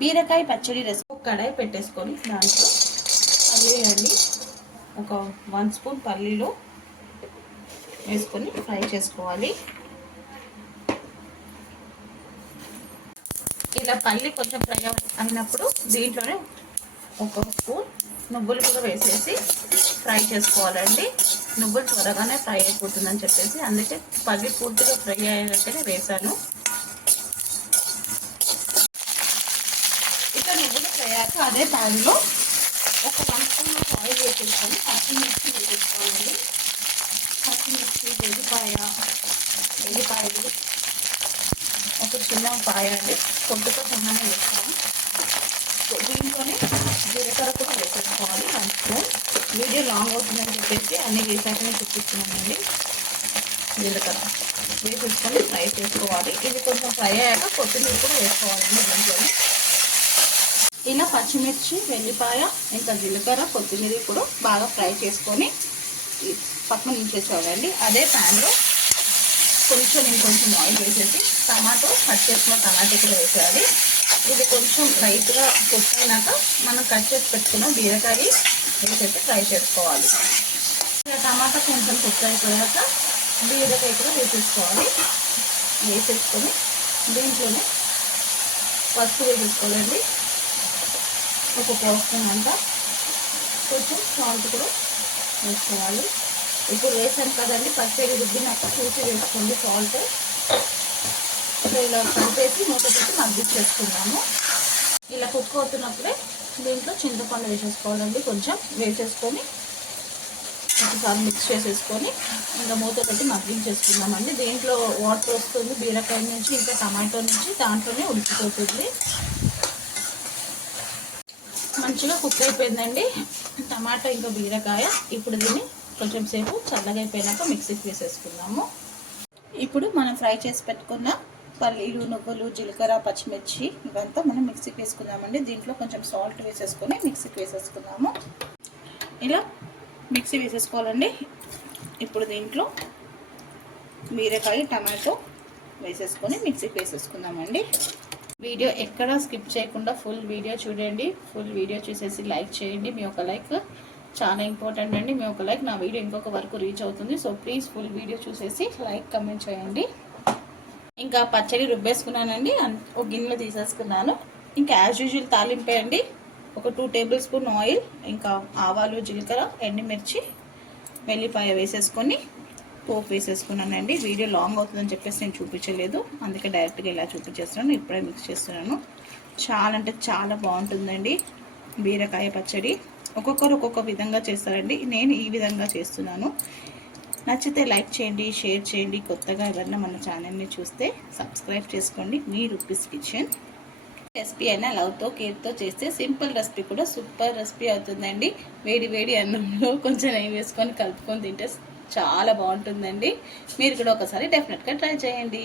బీరకాయ పచ్చడి రెసిపీ కడాయి పెట్టేసుకొని దాంట్లో పల్లీలు వేయండి. ఒక 1 స్పూన్ పల్లీలు వేసుకొని ఫ్రై చేసుకోవాలి. ఇలా పల్లి కొంచెం ఫ్రై అయినప్పుడు దీంట్లోనే ఒక స్పూన్ నువ్వులు కూడా వేసేసి ఫ్రై చేసుకోవాలండి. నువ్వులు త్వరగానే ఫ్రై అయిపోతుందని చెప్పేసి అందుకే పల్లి పూర్తిగా ఫ్రై అయ్యేటట్టుగా వేసాను. ఇట్లా నువ్వులు ఫ్రై అయ్యాక అదే ప్యాన్లో ఒక 1 స్పూన్ ఆయిల్ వేసేసుకొని పచ్చిమిర్చి వేసేసుకోవాలండి. పచ్చిమిర్చి, ఎల్లిపాయలు ఒక చిన్న పాయ అండి, కొద్దిగా చిన్నగా వేస్తాము. దీంట్లోనే జీలకర్ర కూడా వేసేసుకోవాలి 1 స్పూన్. వీడియో లాంగ్ అవుతుందని చెప్పేసి అన్నీ వేసాకనే చూపిస్తున్నానండి. జీలకర్ర వేసేసుకొని ఫ్రై చేసుకోవాలి. ఇది కొంచెం ఫ్రై అయ్యాక కొత్తిమీర కూడా వేసుకోవాలండి దీంట్లోనే. ఇలా పచ్చిమిర్చి, వెల్లిపాయ, ఇంకా జీలకర్ర, కొత్తిమీర కూడా బాగా ఫ్రై చేసుకొని పక్కన ఉంచేసుకోవాలండి. అదే ప్యాన్లో ఇంకొంచెం ఆయిల్ వేసేసి టమాటో కట్ చేసుకున్న టమాటో కూడా వేసేయాలి. ఇది కొంచెం లైట్గా కుక్ అయినాక మనం కట్ చేసి పెట్టుకున్న బీరకాయ వేసేసి ఫ్రై చేసుకోవాలి. ఇలా టమాటా కొంచెం కుక్ అయిపోయాక బీరకాయ కూడా వేసేసుకోవాలి. వేసేసుకొని దీంట్లోనే పసుపు వేసేసుకోవాలండి, ఒక 1 స్పూన్ అంతా. కొంచెం సాల్ట్ కూడా వేసుకోవాలి. ఇప్పుడు వేసాను కదండి, పచ్చడి రుబ్బినాక చూసి వేసుకోండి సాల్ట్. ఇలా కలిపేసి మూత పెట్టి మగ్గించేసుకున్నాము. ఇలా కుక్ అవుతున్నప్పుడే దీంట్లో చింతపండు వేసేసుకోవాలండి. కొంచెం వేసేసుకొని ఒకసారి మిక్స్ చేసేసుకొని ఇంకా మూత పెట్టి మగ్గించేసుకున్నామండి. దీంట్లో వాటర్ వస్తుంది బీరకాయ నుంచి, ఇంకా టమాటో నుంచి, దాంట్లోనే ఉడికిపోతుంది. మంచిగా కుక్ అయిపోయిందండి టమాటా ఇంకా బీరకాయ. ఇప్పుడు దీన్ని కొంచెం సేపు చల్లగా అయిపోయినాక మిక్సీకి వేసేసుకుందాము. ఇప్పుడు మనం ఫ్రై చేసి పెట్టుకున్న పల్లీలు, నువ్వులు, జీలకర్ర, పచ్చిమిర్చి ఇవంతా మనం మిక్సీకి వేసుకుందామండి. దీంట్లో కొంచెం సాల్ట్ వేసేసుకొని మిక్సీకి వేసేసుకుందాము. ఇలా మిక్సీ వేసేసుకోవాలండి. ఇప్పుడు దీంట్లో బీరకాయ, టమాటో వేసేసుకొని మిక్సీకి వేసేసుకుందామండి. వీడియో ఎక్కడ స్కిప్ చేయకుండా ఫుల్ వీడియో చూడండి. ఫుల్ వీడియో చూసేసి లైక్ చేయండి. మీ ఒక లైక్ చాలా ఇంపార్టెంట్ అండి. మీ ఒక లైక్ నా వీడియో ఇంకొక వరకు రీచ్ అవుతుంది. సో ప్లీజ్ ఫుల్ వీడియో చూసేసి లైక్, కమెంట్ చేయండి. ఇంకా పచ్చడి రుబ్బేసుకున్నానండి. ఒక గిన్నెలో తీసేసుకున్నాను. ఇంకా యాజ్ యూజువల్ తాలింపేయండి. ఒక 2 టేబుల్ స్పూన్ ఆయిల్, ఇంకా ఆవాలు, జీలకర్ర, ఎండుమిర్చి, వెల్లిపాయ వేసేసుకొని పోపు వేసేసుకున్నానండి. వీడియో లాంగ్ అవుతుందని చెప్పేసి నేను చూపించలేదు, అందుకే డైరెక్ట్గా ఇలా చూపించేస్తున్నాను. ఇప్పుడే మిక్స్ చేస్తున్నాను. చాలా అంటే చాలా బాగుంటుందండి బీరకాయ పచ్చడి. ఒక్కొక్కరు ఒక్కొక్క విధంగా చేస్తారండి, నేను ఈ విధంగా చేస్తున్నాను. నచ్చితే లైక్ చేయండి, షేర్ చేయండి. కొత్తగా ఎవరైనా మన ఛానల్ని చూస్తే సబ్స్క్రైబ్ చేసుకోండి. మీ రూపీస్ కిచెన్. రెసిపీ అయినా లవ్తో, కేర్తో చేస్తే సింపుల్ రెసిపీ కూడా సూపర్ రెసిపీ అవుతుందండి. వేడి వేడి అన్నంలో కొంచెం నెయ్యి వేసుకొని కలుపుకొని తింటే చాలా బాగుంటుందండి. మీరు కూడా ఒకసారి డెఫినెట్గా ట్రై చేయండి.